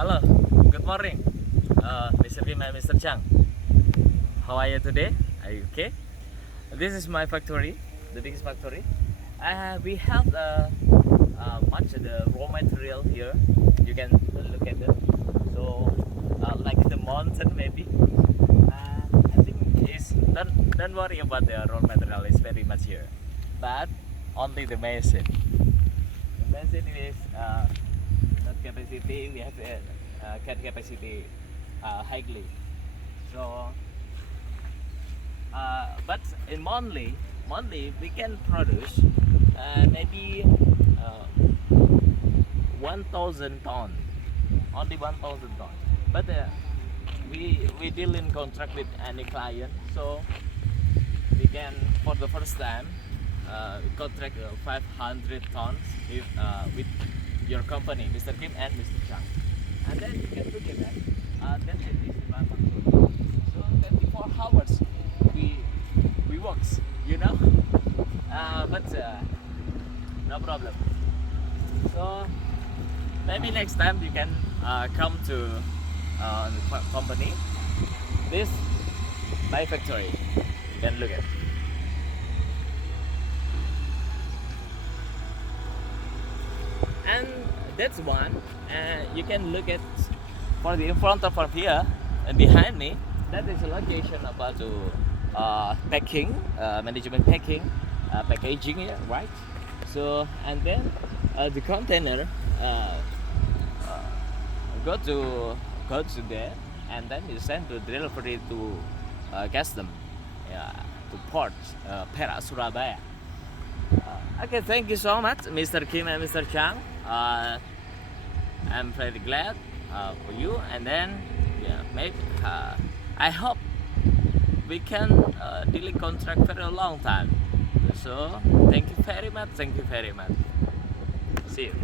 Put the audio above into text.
Hello, good morning, Mr. Kim and Mr. Chang. How are you today? Are you okay? This is my factory, the biggest factory. We have much of the raw material here. You can look at it. So, like the mountain maybe. I think it's don't worry about the raw material. It's very much here, but only the machine. The machine is not capacity. We have can capacity highly. So, but in monthly we can produce maybe 1,000 ton, only 1,000 ton. But we deal in contract with any client, so we can for the first time contract 500 tons with your company, Mr. Kim and Mr. Chang. And then you can look at that. Then it is my factory. So 24 hours we works, you know. But no problem. So maybe next time you can come to the company. This my factory. You can look at. And that's one. You can look at for the in front of from here and behind me. That is a location about to packing, management packing, packaging here, right? So and then the container go to there, and then you send to delivery to custom, yeah, to port Perak, Surabaya. Okay, thank you so much, Mr. Kim and Mr. Chang. I'm very glad for you, and then yeah, maybe I hope we can deal in contract for a long time. So thank you very much. Thank you very much. See you.